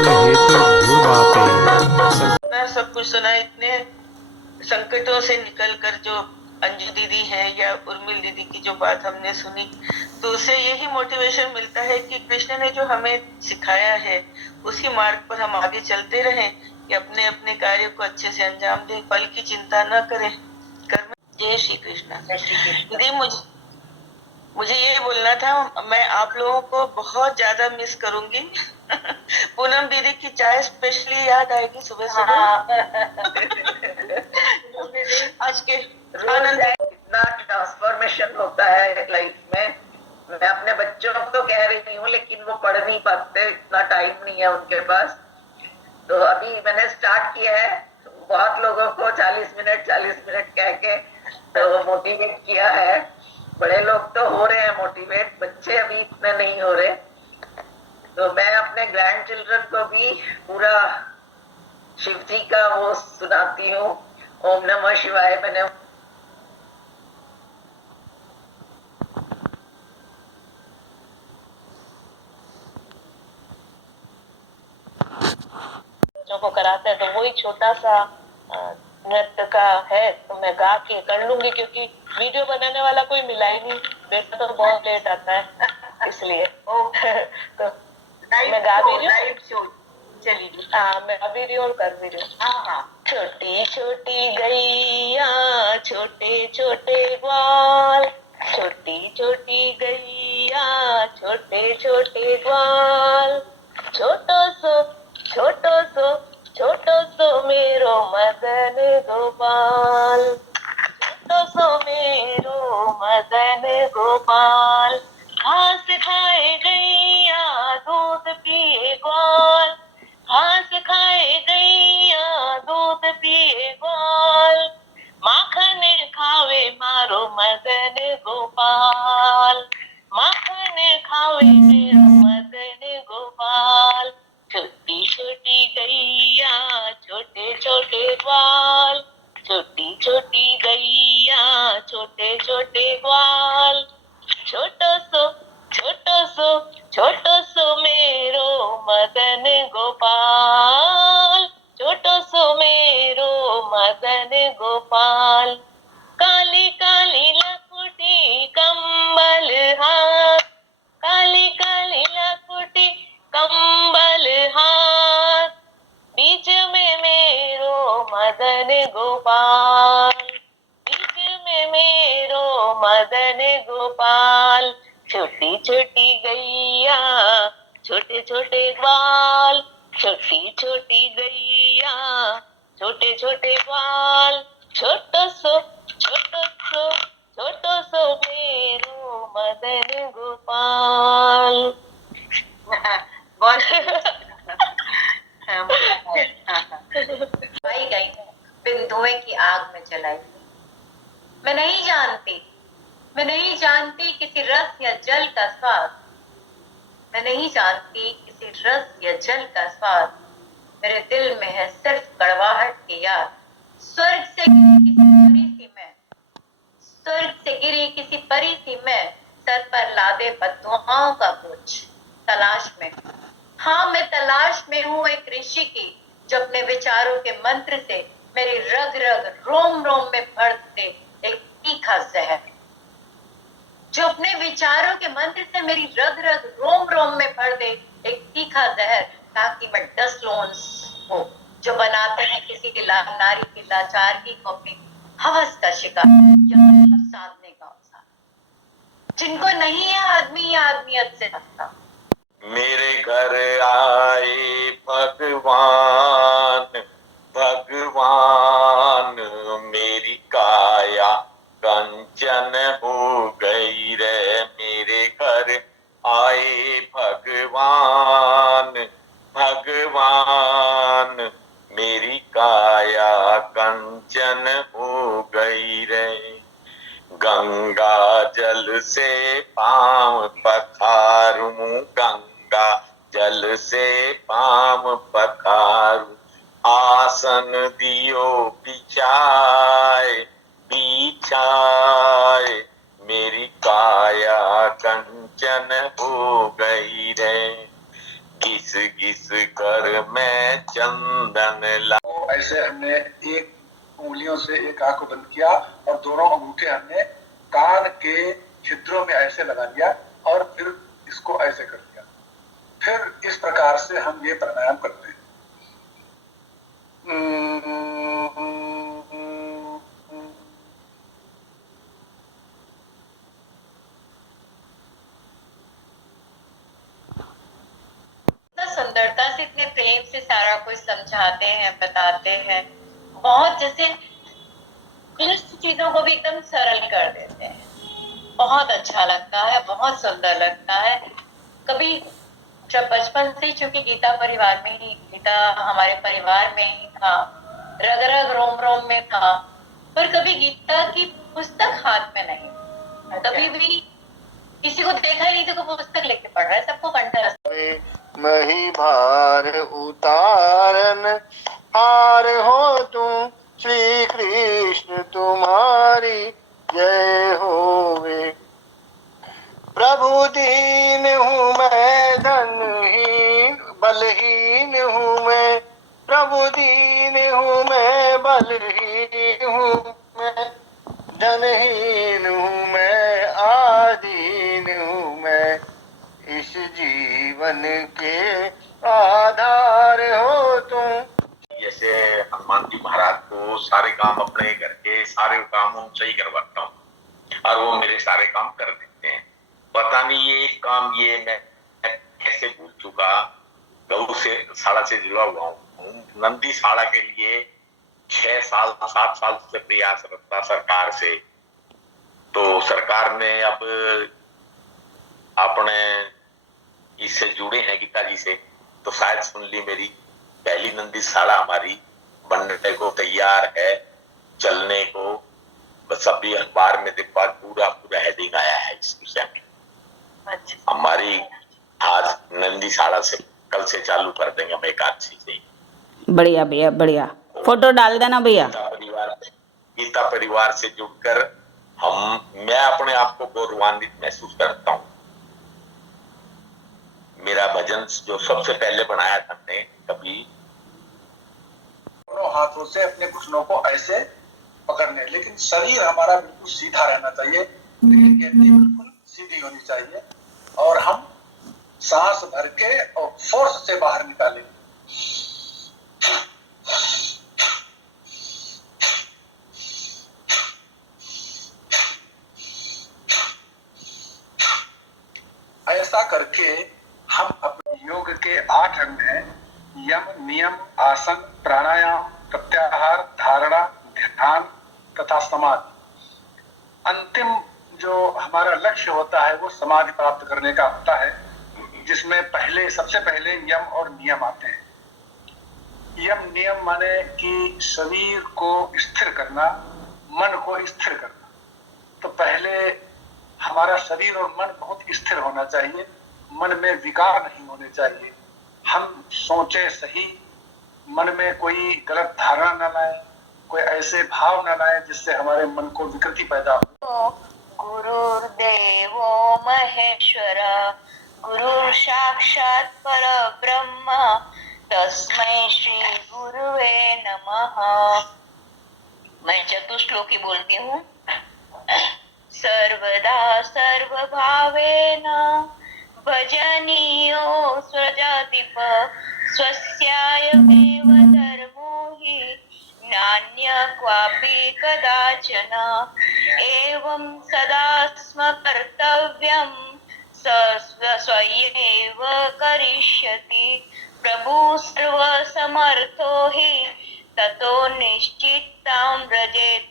फल हेतु भूर्भाते। सब कुछ सुना, इतने संकटों से निकलकर जो अंजू दीदी है या उर्मिल दीदी की जो बात हमने सुनी, तो उससे यही मोटिवेशन मिलता है कि कृष्ण ने जो हमें सिखाया है उसी मार्ग पर हम आगे चलते रहें, कि अपने अपने कार्य को अच्छे से अंजाम दें, फल की चिंता न करें, कर्म। जय श्री कृष्ण। दीदी, मुझे ये बोलना था, मैं आप लोगों को बहुत ज्यादा मिस करूंगी। पूनम दीदी की चाय स्पेशली याद आएगी सुबह सुबह। आज के आनंद इतना ट्रांसफॉर्मेशन होता है लाइफ में। मैं अपने बच्चों को तो कह रही हूँ, लेकिन वो पढ़ नहीं पाते, इतना टाइम नहीं है उनके पास। तो अभी मैंने स्टार्ट किया है, बहुत लोगों को 40 मिनट कह के तो मोटिवेट किया है। बड़े लोग तो हो रहे हैं मोटिवेट, बच्चे अभी इतने नहीं हो रहे। तो मैं अपने ग्रैंड चिल्ड्रन को भी पूरा शिव जी का वो सुनाती हूँ, ओम नमः शिवाय। मैंने को कराते हैं, तो वही छोटा सा नृत्य का है, तो मैं गा के कर लूंगी, क्योंकि वीडियो बनाने वाला कोई मिला ही नहीं, बेटा तो बहुत लेट आता है इसलिए। तो मैं गा भी रही हूँ। चलिए, हाँ, मैं अभी रही और कर भी रही हूँ। छोटी छोटी गैया छोटे छोटे ग्वाल, छोटी छोटी गैया छोटे छोटे ग्वाल, छोटो सो मेरो मदन गोपाल, छोटो सो मेरो मदन गोपाल, घास खाए गैया दूध पिए ग्वाल, घास खाए गैया दूध पिए ग्वाल, माखन खावे मारो मदन गोपाल, माखन खावे मेरो मदन गोपाल, छोटी छोटी गैया छोटे छोटे ग्वाल, छोटी छोटी गैया छोटे छोटे ग्वाल, छोटो सो मेरो मदन गोपाल, छोटो सो मेरो मदन गोपाल, काली काली लकुटी कंबल हाथ, काली काली लकुटी कंबल हाथ, बीच में मेरो मदन गोपाल, बीच में मेरो मदन गोपाल, छोटी छोटी गैया छोटे छोटे ग्वाल, छोटी छोटी गैया छोटे छोटे ग्वाल, छोटो सो मेरो मदन गोपाल। भाई गई हूँ बिन धुएं की आग में जलाई हुई। मैं नहीं जानती किसी रस या जल का स्वाद, मैं नहीं जानती किसी रस या जल का स्वाद, मेरे दिल में है सिर्फ कड़वाहट की याद। स्वर्ग से गिरी किसी परी सी मैं, सर पर लादे बददुआओं का बोझ तलाश में। हाँ, मैं तलाश में हूँ एक ऋषि की, जो अपने विचारों के मंत्र से मेरी रग रग रोम रोम में भर दे एक तीखा जहर, जो अपने विचारों के मंत्र से मेरी रग रग रोम रोम में भर दे एक तीखा जहर, ताकि मैं 10 लोन्स हो जो बनाते हैं किसी की नारी की लाचारगी को अपनी हवस का शिकार या साधने का अवसर, जिनको नहीं है आदमी या आदमियत से हंसता। मेरे घर आए भगवान, भगवान मेरी काया कंचन हो गई रे, मेरे घर आए भगवान, भगवान मेरी काया कंचन हो गई रे, गंगा जल से पांव पखारूं, गंगा जल से पांव पखारूं, आसन दियो बिछाए बिछाए, मेरी काया कंचन हो गई रे, किस घिस घिस कर मैं चंदन ला। तो ऐसे हमने एक उंगलियों से एक आंख को बंद किया और दोनों अंगूठे हमने कान के छिद्रों में ऐसे लगा लिया और फिर इसको ऐसे कर दिया। फिर इस प्रकार से हम ये प्राणायाम करते हैं। सुंदरता से, इतने प्रेम से सारा कुछ समझाते हैं, बताते हैं, बहुत जैसे क्लिष्ट चीजों को भी एकदम सरल कर देते हैं। बहुत अच्छा लगता है, बहुत सुंदर लगता है। कभी जब बचपन से, चूंकि गीता परिवार में ही, गीता हमारे परिवार में ही था, रग रग रोम रोम में था, पर कभी गीता की पुस्तक हाथ में नहीं। कभी भी किसी को देखा ही नहीं तो वो पुस्तक लेके पढ़ रहा है, सबको कंठस्थ। मही भार उतारन हार हो तुम, श्री कृष्ण तुम्हारी जय होवे। प्रभु दीन हूँ मैं, धनहीन बलहीन हूँ मैं, प्रभु दीन हूँ मैं, बलहीन हूँ मैं, धनहीन हूँ मैं, आदीन हूँ मैं, इस जीवन के आधार हो तुम। जैसे हनुमान जी महाराज को सारे काम अपने घर के सारे काम उनसे ही करवाता हूँ और वो मेरे सारे काम कर देते हैं। पता नहीं ये काम ये मैं कैसे भूल चुका। गौ से शाला से जुड़ा हुआ हूँ। नंदी शाला के लिए 6 साल 7 साल से प्रयास रखता सरकार से। तो सरकार ने अब अपने इससे जुड़े हैं गीता जी से, तो शायद सुन ली मेरी पहली नंदी शाला हमारी बनने को तैयार है, चलने को। बस अभी अखबार में देखा पूरा हेडिंग आया है इस विषय में। हमारी आज नंदी शाला से कल से चालू कर देंगे हम एकादशी से। बढ़िया भैया, बढ़िया। फोटो डाल देना भैया। गीता परिवार से जुड़कर मैं अपने आप को गौरवान्वित महसूस करता हूँ। मेरा भजन जो सबसे पहले बनाया था हमने कभी, दोनों हाथों से अपने घुटनों को ऐसे पकड़ने, लेकिन शरीर हमारा बिल्कुल सीधा रहना चाहिए, बिल्कुल सीधी होनी चाहिए और हम सांस भर के और फोर्स से बाहर निकालें। ऐसा करके हम अपने योग के 8 अंग हैं, यम, नियम, आसन, प्राणायाम, प्रत्याहार, धारणा, ध्यान तथा समाधि। अंतिम जो हमारा लक्ष्य होता है वो समाधि प्राप्त करने का होता है, जिसमें सबसे पहले यम और नियम आते हैं। यम नियम माने कि शरीर को स्थिर करना, मन को स्थिर करना। तो पहले हमारा शरीर और मन बहुत स्थिर होना चाहिए, मन में विकार नहीं होने चाहिए। हम सोचे सही, मन में कोई गलत धारणा न लाए, कोई ऐसे भाव न लाए जिससे हमारे मन को विकृति पैदा हो। गुरुर्देवो महेश्वर, गुरु साक्षात् परब्रह्म, तस्मै श्री गुरुवे नमः। मैं चतुश्लोकी बोलती हूँ। सर्वदा सर्वभावेन भजनीयो स्वजातिप, स्वस्यायमेव धर्मो हि नान्य क्वापि कदाचन। एवं सदा स्म कर्तव्यं, स्वयमेव करिष्यति। प्रभु सर्वसमर्थो हि ततो निश्चित्तां व्रजेत्।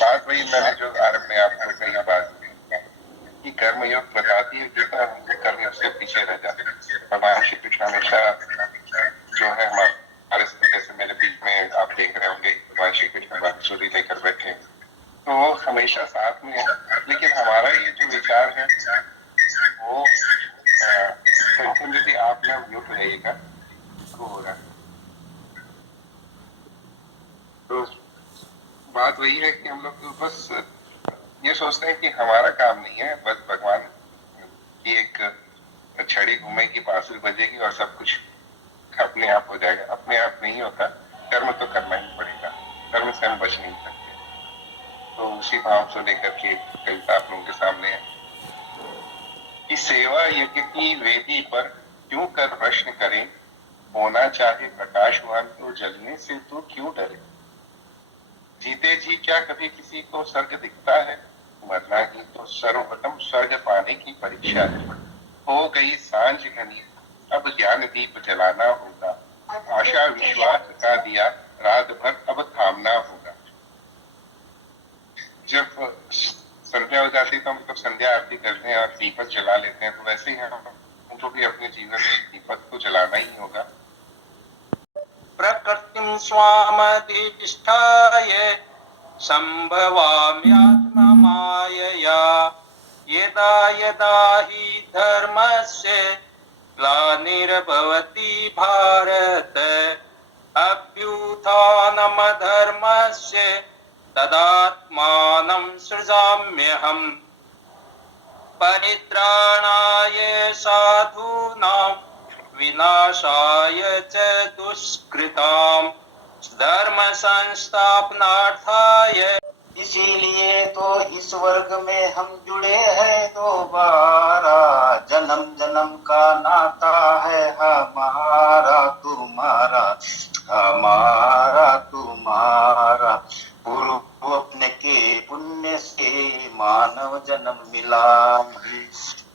बात वही मैंने जो आरंभ में आपको कही बात कि कर्मयोग बताती है, जितना हम कर्मयोग से पीछे रह जाते हैं। भगवान श्री कृष्ण हमेशा जो है हमारे जैसे मेरे बीच में आप देख रहे होंगे भगवान श्री कृष्ण बांसुरी लेकर बैठे, तो वो हमेशा साथ में है। लेकिन हमारा ये जो विचार है वो यदि आप में म्यूट रहेगा तो होगा। तो बात वही है कि हम लोग तो बस ये सोचते हैं कि हमारा काम नहीं है, बस भगवान की एक छड़ी घूमेगी, बांसुरी बजेगी और सब कुछ अपने आप हो जाएगा। अपने आप नहीं होता, कर्म तो करना ही पड़ेगा, कर्म से हम बच नहीं सकते। तो उसी भाव से लेकर के कविता आप लोगों के सामने है कि सेवा यज्ञ की वेदी पर क्यों कर प्रश्न करें, होना चाहे प्रकाशवान तो जलने से तो क्यों डरे। जीते जी क्या कभी किसी को स्वर्ग दिखता है, मरना ही तो सर्वप्रथम स्वर्ग पाने की परीक्षा है। हो गई सांझ घनी, अब ज्ञान दीप जलाना होगा, आशा विश्वास का दिया रात भर अब थामना होगा। जब संध्या हो जाती तो हम तो संध्या आरती करते हैं और दीपक जला लेते हैं, तो वैसे ही हमको भी अपने जीवन में दीपक को जलाना ही होगा। प्रकृतिं स्वामधिष्ठाय संभवाम्यात्मा मायया, यदा यदा हि धर्मस्य ग्लानिर्भवति भारत, अभ्युत्थानमधर्मस्य तदात्मानं सृजाम्यहम्। परित्राणाय साधूनां विनाशाय च दुष्कृतां, धर्म संस्थापनार्थाय। इसीलिए तो इस वर्ग में हम जुड़े हैं दोबारा, जन्म जन्म का नाता है हमारा तुम्हारा, हमारा तुम्हारा। पूर्व अपने के पुण्य से मानव जन्म मिला है,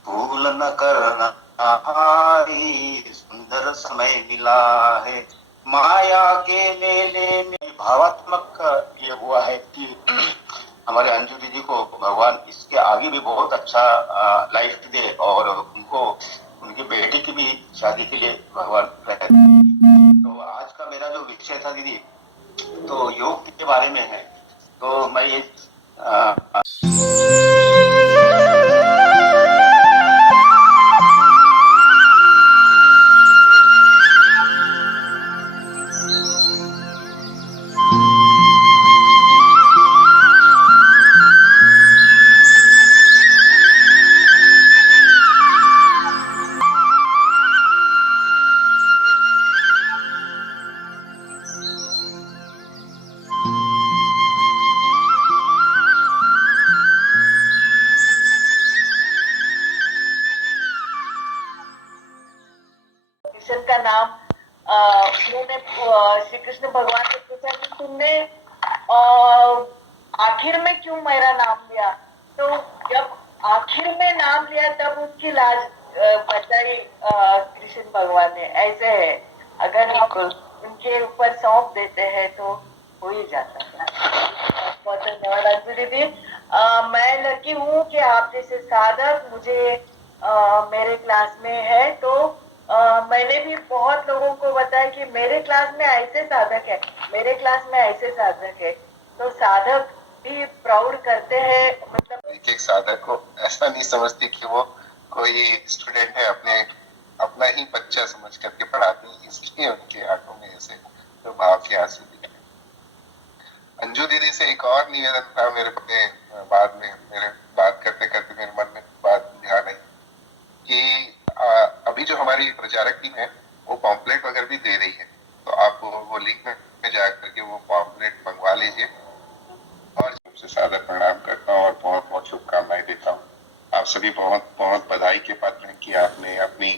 भूल न करना हमारी सुंदर समय मिला है। माया के मेले में भावात्मक ये हुआ है कि हमारे अंजू दीदी को भगवान इसके आगे भी बहुत अच्छा लाइफ दे और उनको उनकी बेटी की भी शादी के लिए भगवान रहे। तो आज का मेरा जो विषय था दीदी, तो योग के बारे में है। तो मैं ये कृष्ण का नाम उन्होंने श्री कृष्ण भगवान से पूछा कि तुमने आखिर में क्यों मेरा नाम लिया। तो जब आखिर में नाम लिया तब उसकी लाज बचाई कृष्ण भगवान ने। ऐसे है, अगर हम उनके ऊपर सौंप देते हैं तो हो ही जाता है। बहुत धन्यवाद अंजू दीदी। मैं लकी हूँ कि आप जैसे साधक मुझे मेरे क्लास में है। तो मैंने भी बहुत लोगों को बताया कि मेरे क्लास में ऐसे साधक है, मेरे क्लास में ऐसे साधक है। तो साधक भी प्राउड करते हैं। मतलब एक साधक को ऐसा नहीं समझती कि वो कोई स्टूडेंट है, अपना ही बच्चा समझ करके पढ़ाती, इसलिए उनके आंखों में ऐसे तो भाव के आंसू दिखे। अंजू दीदी से एक और निवेदन था मेरे बाद में, मेरे बात करते करते मेरे मन में बात ध्यान आई कि अभी जो हमारी प्रचारक टीम है वो पॉम्पलेट वगैरह भी दे रही है, तो आप वो लिंक में जा करके वो पॉम्पलेट मंगवा लीजिए। और सबसे सादर प्रणाम करता हूँ और बहुत बहुत शुभकामनाएं देता हूँ। आप सभी बहुत बहुत बधाई के पात्र हैं कि आपने अपनी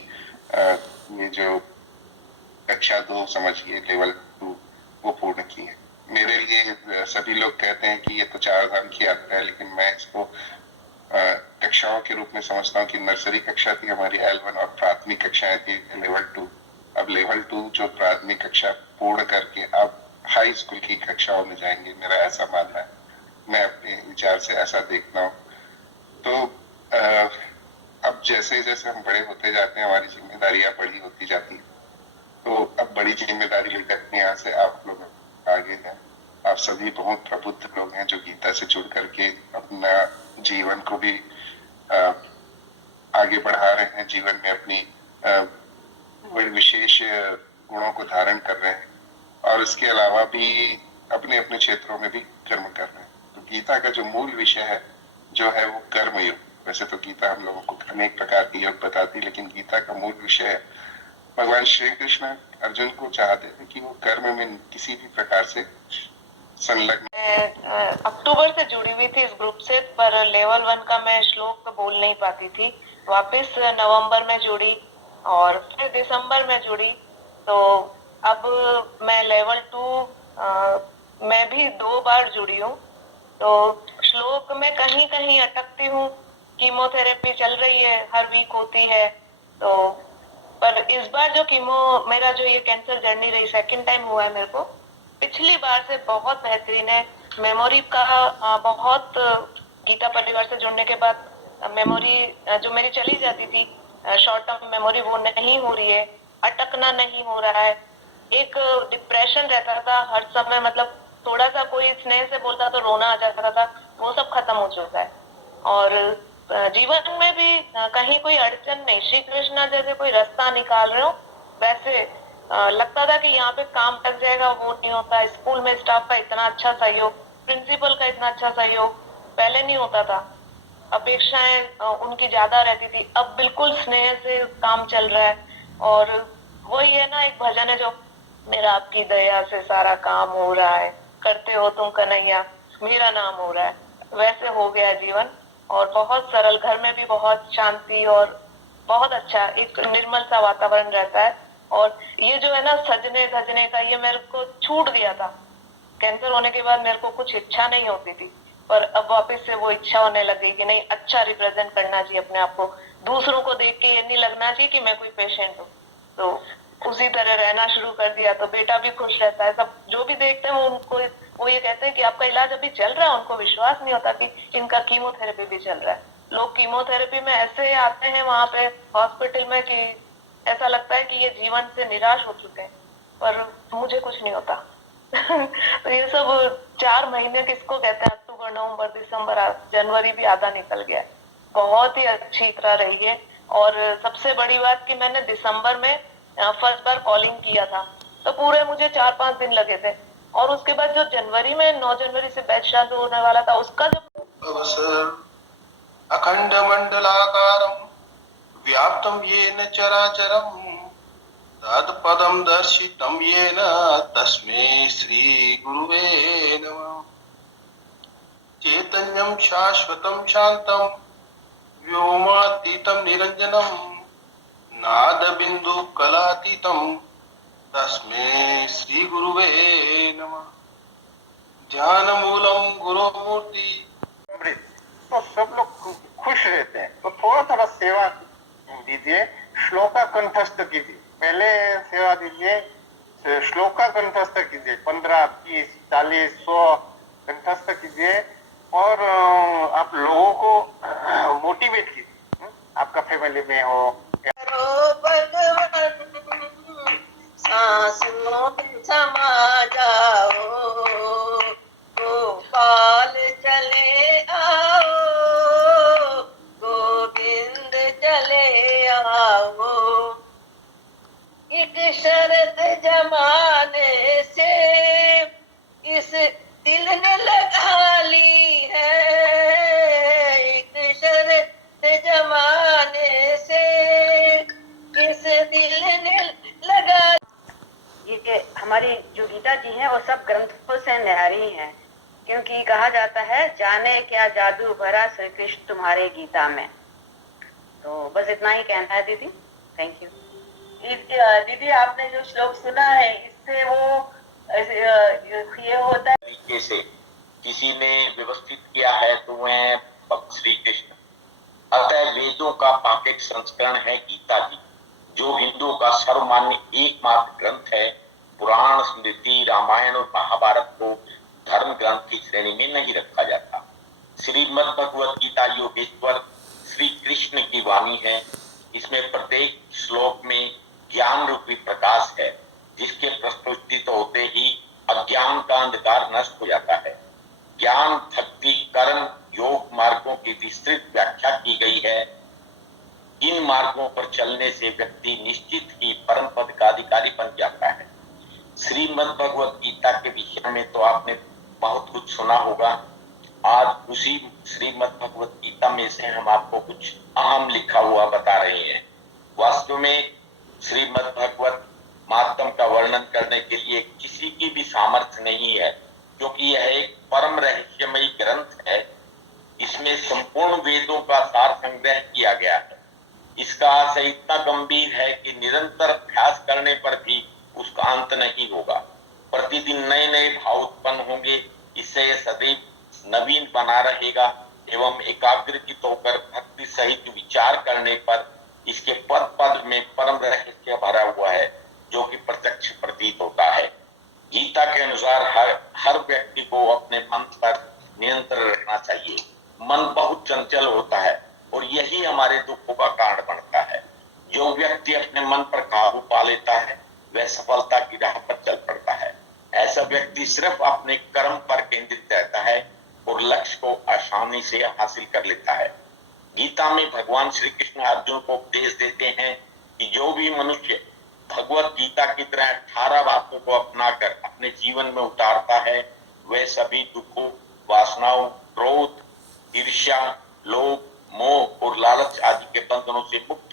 ये जो कक्षा 2 समझिए लेवल 2 वो पूर्ण की है। मेरे लिए सभी लोग कहते हैं कि ये तो 4 धाम की यात्रा है, लेकिन मैं इसको कक्षाओं के रूप में समझता हूँ कि नर्सरी कक्षा थी हमारी L1 और प्राथमिक कक्षाएं थी लेवल 2। अब लेवल 2 जो प्राथमिक कक्षा पूर्ण करके अब हाई स्कूल की कक्षाओं में जाएंगे, मेरा ऐसा मानना है, मैं अपने विचार से ऐसा देखता हूँ। तो अब जैसे जैसे हम बड़े होते जाते हैं हमारी जिम्मेदारियां बड़ी होती जाती है, तो अब बड़ी जिम्मेदारी लेकर यहाँ से आप लोग आगे हैं। आप सभी बहुत प्रबुद्ध लोग हैं जो गीता से जुड़ करके अपना जीवन को भी आगे बढ़ा रहे हैं, जीवन में अपनी बड़ी विशेष गुणों को धारण कर रहे हैं और इसके अलावा भी अपने अपने क्षेत्रों में भी कर्म कर रहे हैं। तो गीता का जो मूल विषय है जो है वो कर्मयोग, वैसे तो गीता हम लोगों को अनेक प्रकार की योग बताती है, लेकिन गीता का मूल विषय है भगवान श्री कृष्ण अर्जुन को चाहते थे कि वो कर्म में किसी भी प्रकार से संलग्न। मैं अक्टूबर से जुड़ी हुई थी इस ग्रुप से, पर लेवल 1 का मैं श्लोक बोल नहीं पाती थी। वापस नवंबर में जुड़ी और फिर दिसंबर में जुड़ी, तो अब मैं लेवल 2 में भी 2 बार जुड़ी हूँ। तो श्लोक में कहीं कहीं अटकती हूँ, कीमोथेरेपी चल रही है, हर वीक होती है। तो पर इस बार जो मेरा जो ये कैंसर जर्नी रही, सेकंड टाइम हुआ है मेरे को, पिछली बार से बहुत बेहतरीन है। मेमोरी का बहुत, गीता परिवार से जुड़ने के बाद मेमोरी जो मेरी चली जाती थी, शॉर्ट टर्म मेमोरी, वो नहीं हो रही है, अटकना नहीं हो रहा है। एक डिप्रेशन रहता था हर समय, मतलब थोड़ा सा कोई स्नेह से बोलता तो रोना आ जाता था, वो सब खत्म हो चुका है। और जीवन में भी कहीं कोई अड़चन नहीं, श्री कृष्ण जैसे कोई रास्ता निकाल रहे हो, वैसे लगता था कि यहाँ पे काम लग जाएगा, वो नहीं होता। स्कूल में स्टाफ का इतना अच्छा सहयोग, प्रिंसिपल का इतना अच्छा सहयोग पहले नहीं होता था, अपेक्षाएं उनकी ज्यादा रहती थी। अब बिल्कुल स्नेह से काम चल रहा है। और वही है ना, एक भजन है जो, मेरा आपकी दया से सारा काम हो रहा है, करते हो तुम कन्हैया, मेरा नाम हो रहा है, वैसे हो गया जीवन। और बहुत सरल, घर में भी बहुत शांति और बहुत अच्छा एक निर्मल सा वातावरण रहता है। और ये जो है ना सजने धजने का, ये मेरे को छूट गया था। कैंसर होने के बाद मेरे को कुछ इच्छा नहीं होती थी, पर अब वापस से वो इच्छा होने लगी कि नहीं, अच्छा रिप्रेजेंट करना चाहिए अपने आप को, दूसरों को देख के ये नहीं लगना चाहिए कि मैं कोई पेशेंट हूँ। तो उसी तरह रहना शुरू कर दिया, तो बेटा भी खुश रहता है। सब जो भी देखते हैं उनको, वो ये कहते हैं कि आपका इलाज अभी चल रहा है। उनको विश्वास नहीं होता कि इनका कीमोथेरेपी भी चल रहा है। लोग कीमोथेरेपी में ऐसे आते हैं वहां पे हॉस्पिटल में कि ऐसा लगता है कि ये जीवन से निराश हो चुके हैं, पर मुझे कुछ नहीं होता। तो ये सब 4 महीने किसको कहते हैं, अक्टूबर नवंबर दिसंबर, जनवरी भी आधा निकल गया है। बहुत ही अच्छी तरह रही है। और सबसे बड़ी बात कि मैंने दिसंबर में फर्स्ट बार कॉलिंग किया था, तो पूरे मुझे 4-5 दिन लगे थे। और उसके बाद जो जनवरी में 9 जनवरी से बैच चालू होने वाला था, उसका जो अवसर अखंड मंडलाकारं व्याप्तं येन चराचरं तत्पदं दर्शितं येन तस्मै श्री गुरुवे नमः। चैतन्यं शाश्वतं शान्तं व्योमातीतं निरञ्जनं नादबिन्दु कलातीतं तस्मै श्री गुरुवे नमः। ध्यानमूलं गुरुमूर्ति। तो सब लोग खुश रहते हैं, तो थोड़ा थोड़ा सेवा दीजिए, श्लोका कंठस्थ कीजिए। पहले सेवा दीजिए, श्लोका कंठस्थ कीजिए, 15, 20, 40, 100 कंठस्थ कीजिए। और आप लोगों को मोटिवेट कीजिए, आपका फैमिली में हो। सांसों में समा जाओ, गोपाल चले आओ, गोविंद चले आओ। एक शर्त जमाने से इस दिल ने लगा ली है, एक शर्त जमाने से इस दिल ने लगा। ये हमारी जो गीता जी हैं वो सब ग्रंथों से न्यारी हैं, क्योंकि कहा जाता है जाने क्या जादू भरा श्री कृष्ण तुम्हारे गीता में। तो बस इतना ही कहना है दीदी, थैंक यू। दीदी आपने जो श्लोक सुना है, इससे वो ये होता है तरीके से किसी ने व्यवस्थित किया है तो वह श्री कृष्ण। अतः वेदों का पाकिक संस्करण है गीता जी, जो हिंदुओं का सर्वमान्य एकमात्र ग्रंथ है। पुराण, स्मृति, रामायण और महाभारत को धर्म ग्रंथ की श्रेणी में नहीं रखा जाता। श्रीमद् भगवत गीता योगेश्वर श्री कृष्ण की वाणी है। इसमें प्रत्येक श्लोक में ज्ञान रूपी प्रकाश है, जिसके प्रस्तुति होते ही अज्ञान का अंधकार नष्ट हो जाता है। ज्ञान, भक्ति, कर्म, योग मार्गों की विस्तृत व्याख्या की गई है। इन मार्गों पर चलने से व्यक्ति निश्चित ही परम पद का अधिकारी बन जाता है। श्रीमद् भगवत गीता के विषय में तो आपने बहुत कुछ सुना होगा। आज उसी श्रीमद् भगवत गीता गीता में से हम आपको कुछ अहम लिखा हुआ बता रहे हैं। वास्तव में श्रीमद् भगवत महात्म का वर्णन करने के लिए किसी की भी सामर्थ्य नहीं है, क्योंकि यह एक परम रहस्यमयी ग्रंथ है। इसमें संपूर्ण वेदों का सार संग्रह किया गया है। इसका आशय इतना गंभीर है कि निरंतर अभ्यास करने पर भी उसका अंत नहीं होगा। प्रतिदिन नए नए भाव उत्पन्न होंगे। इससे यह सदैव नवीन बना रहेगा एवं एकाग्रचित होकर भक्ति सहित विचार करने पर इसके पद पद में परम रहस्य भरा हुआ है, जो कि प्रत्यक्ष प्रतीत होता है। गीता के अनुसार हर व्यक्ति को अपने मन पर नियंत्रण रखना चाहिए। मन बहुत चंचल होता है और यही हमारे दुखों का कारण बनता है। जो व्यक्ति अपने मन पर काबू पा लेता है वह सफलता की राह पर चल पड़ता है। ऐसा व्यक्ति सिर्फ अपने कर्म पर केंद्रित रहता है और लक्ष्य को आसानी से हासिल कर लेता है। गीता में भगवान श्री कृष्ण अर्जुन को उपदेश देते हैं कि जो भी मनुष्य भगवत गीता की तरह 18 बातों को अपनाकर अपने जीवन में उतारता है, वह सभी दुखों, वासनाओं, क्रोध, ईर्ष्या, लोभ, मोह और लालच आदि के बंधनों से मुक्त